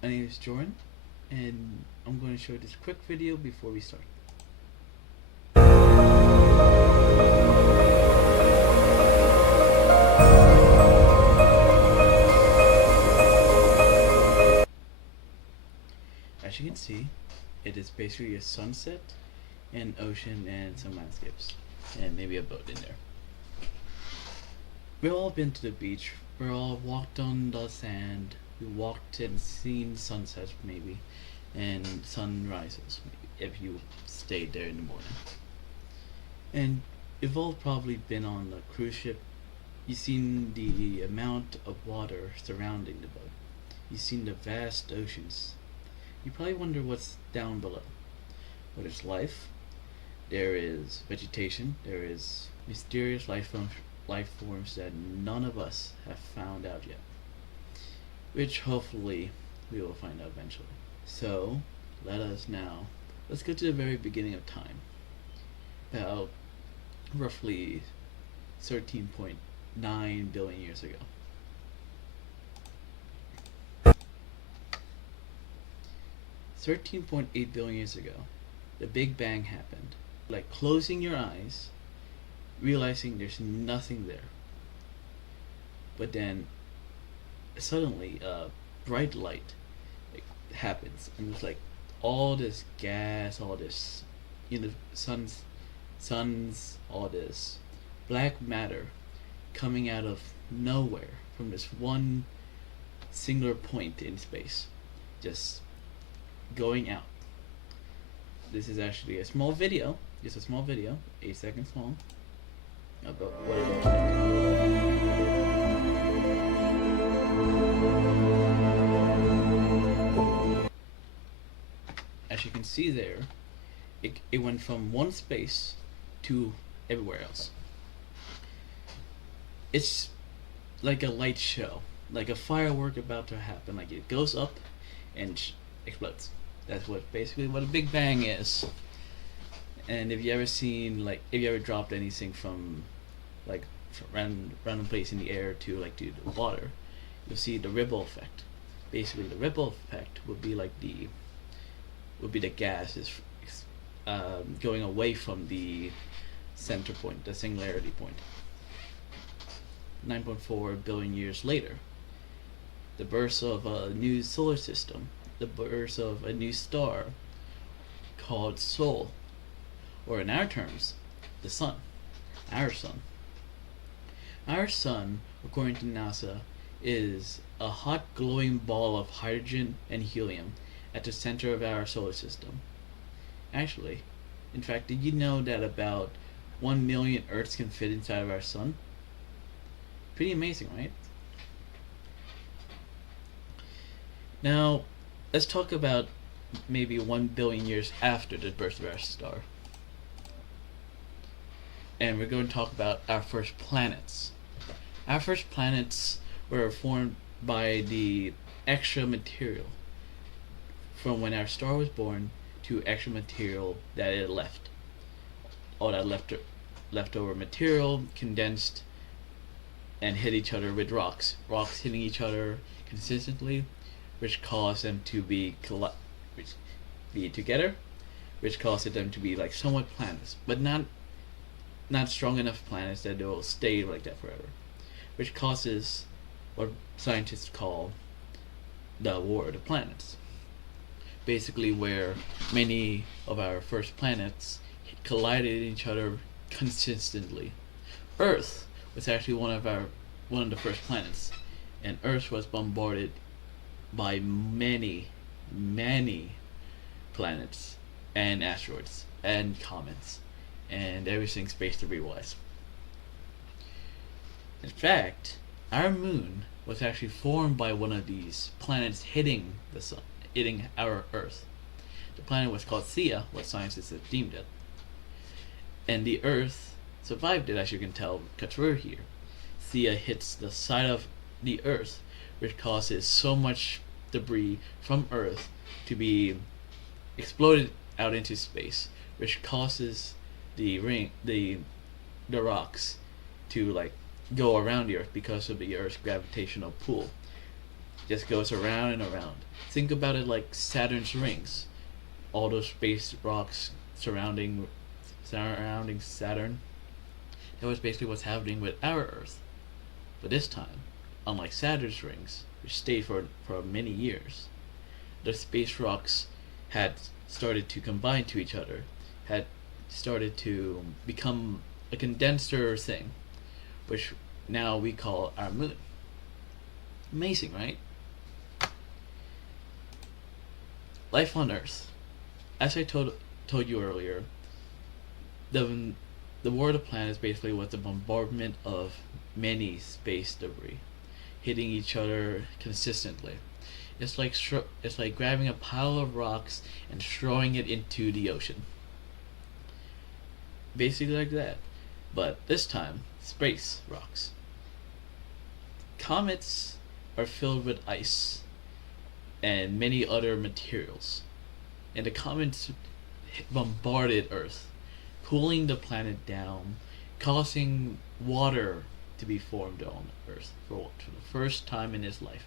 My name is Jordan, and I'm going to show this quick video before we start. As you can see, it is basically a sunset, an ocean, and some landscapes, and maybe a boat in there. We've all been to the beach. We've all walked on the sand. We walked and seen sunsets, maybe, and sunrises, maybe, if you stayed there in the morning. And you've all probably been on a cruise ship. You've seen the amount of water surrounding the boat. You've seen the vast oceans. You probably wonder what's down below. Well, there's life, there is vegetation, there is mysterious life forms that none of us have found out yet, which hopefully we will find out eventually. So, let's go to the very beginning of time, about roughly 13.9 billion years ago. 13.8 billion years ago, the Big Bang happened. Like closing your eyes, realizing there's nothing there. But then suddenly a bright light happens, and it's like all this gas, all this, suns, all this black matter coming out of nowhere from this one singular point in space, just going out. This is actually a small video, just a small video, 8 seconds long, about what it looks like. As you can see there, it went from one space to everywhere else. It's like a light show, like a firework about to happen. Like it goes up and explodes. That's what a Big Bang is. And if you ever dropped anything from like random place in the air to the water, you'll see the ripple effect. Basically, the ripple effect would be the gases going away from the center point, the singularity point. 9.4 billion years later, the birth of a new solar system, the birth of a new star called Sol, or in our terms, the sun, our sun. Our sun, according to NASA, is a hot glowing ball of hydrogen and helium at the center of our solar system. Actually, in fact, did you know that about 1 million Earths can fit inside of our sun? Pretty amazing, right? Now, let's talk about maybe 1 billion years after the birth of our star. And we're going to talk about our first planets. Our first planets were formed by the extra material from when our star was born to extra material that it left. All that leftover material condensed and hit each other with rocks. Rocks hitting each other consistently, which caused them to be together, which caused them to be like somewhat planets, but not strong enough planets that they will stay like that forever, which causes what scientists call the War of the Planets. Basically, where many of our first planets collided each other consistently. Earth was actually one of the first planets, and Earth was bombarded by many planets and asteroids and comets and everything space debris wise. In fact, our moon was actually formed by one of these planets hitting the sun, hitting our Earth. The planet was called Theia, what scientists have deemed it. And the Earth survived it, as you can tell, because we're here. Theia hits the side of the Earth, which causes so much debris from Earth to be exploded out into space, which causes the rocks to go around the Earth because of the Earth's gravitational pull. Just goes around and around. Think about it like Saturn's rings. All those space rocks surrounding Saturn. That was basically what's happening with our Earth. But this time, unlike Saturn's rings, which stayed for many years, the space rocks had started to combine to each other, had started to become a condenser thing, which now we call our moon. Amazing, right? Life on Earth. As I told you earlier, the the war of the planets basically was the bombardment of many space debris, hitting each other consistently. It's like grabbing a pile of rocks and throwing it into the ocean. Basically like that. But this time, space rocks. Comets are filled with ice and many other materials, and the comets bombarded Earth, cooling the planet down, causing water to be formed on Earth for the first time in its life.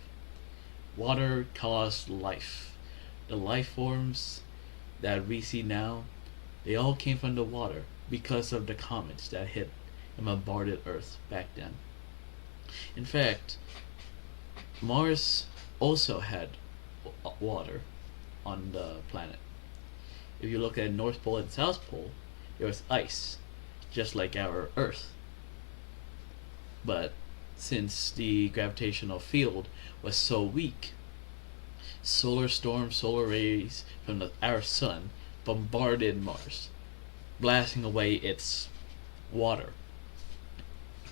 Water caused life. The life forms that we see now, they all came from the water because of the comets that hit and bombarded Earth back then. In fact, Mars also had water on the planet. If you look at North Pole and South Pole, there was ice, just like our Earth. But since the gravitational field was so weak, solar storms, solar rays from our sun bombarded Mars, blasting away its water.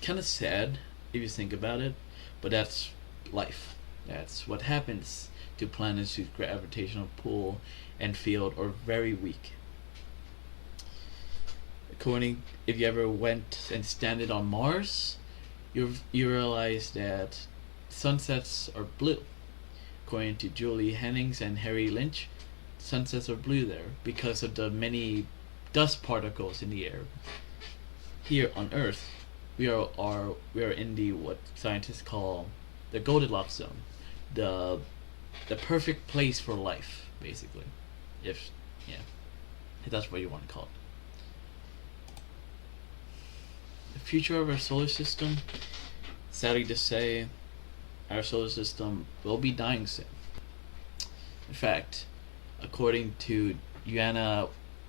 Kind of sad if you think about it, but that's life. That's what happens to planets whose gravitational pull and field are very weak. If you ever went and standed on Mars, you realize that sunsets are blue. According to Julie Hennings and Harry Lynch, sunsets are blue there because of the many dust particles in the air. Here on Earth, we are in the what scientists call the Goldilocks zone, the perfect place for life, basically. If yeah, if that's what you want to call it. The future of our solar system, sadly to say, our solar system will be dying soon. In fact, according to Joanna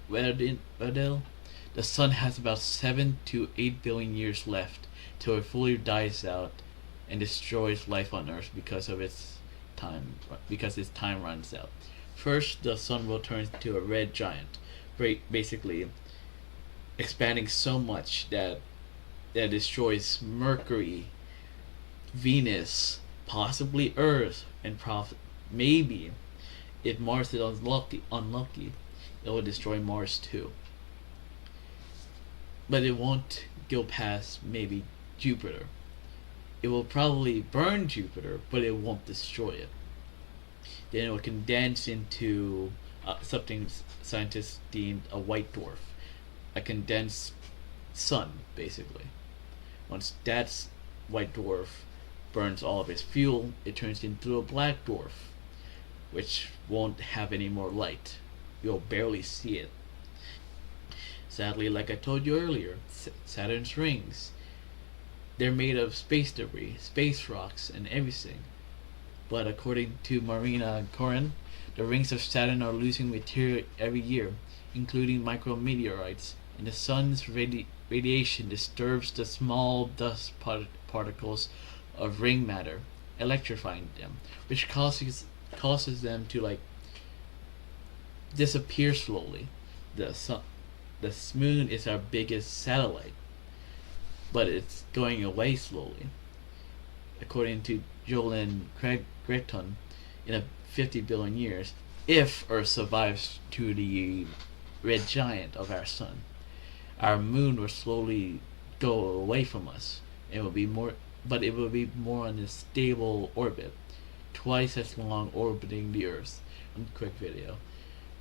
Wedel, the sun has about 7 to 8 billion years left till it fully dies out and destroys life on Earth because its time runs out. First, the sun will turn into a red giant, basically expanding so much that destroys Mercury, Venus, possibly Earth, and maybe if Mars is unlucky, it will destroy Mars too. But it won't go past maybe Jupiter. It will probably burn Jupiter, but it won't destroy it. Then it will condense into something scientists deemed a white dwarf, a condensed sun, basically. Once that white dwarf burns all of its fuel, it turns into a black dwarf, which won't have any more light. You'll barely see it. Sadly, like I told you earlier, Saturn's rings, they're made of space debris, space rocks, and everything. But according to Marina Koren, the rings of Saturn are losing material every year, including micrometeorites, and the sun's radiation disturbs the small dust particles of ring matter, electrifying them, which causes them to disappear slowly. The moon is our biggest satellite, but it's going away slowly. According to Jolyn Gregton, in 50 billion years, if Earth survives to the red giant of our sun, our moon will slowly go away from us. It will be more on a stable orbit, twice as long orbiting the Earth. One quick video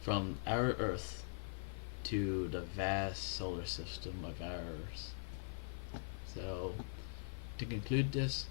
from our Earth to the vast solar system of ours. So, to conclude this,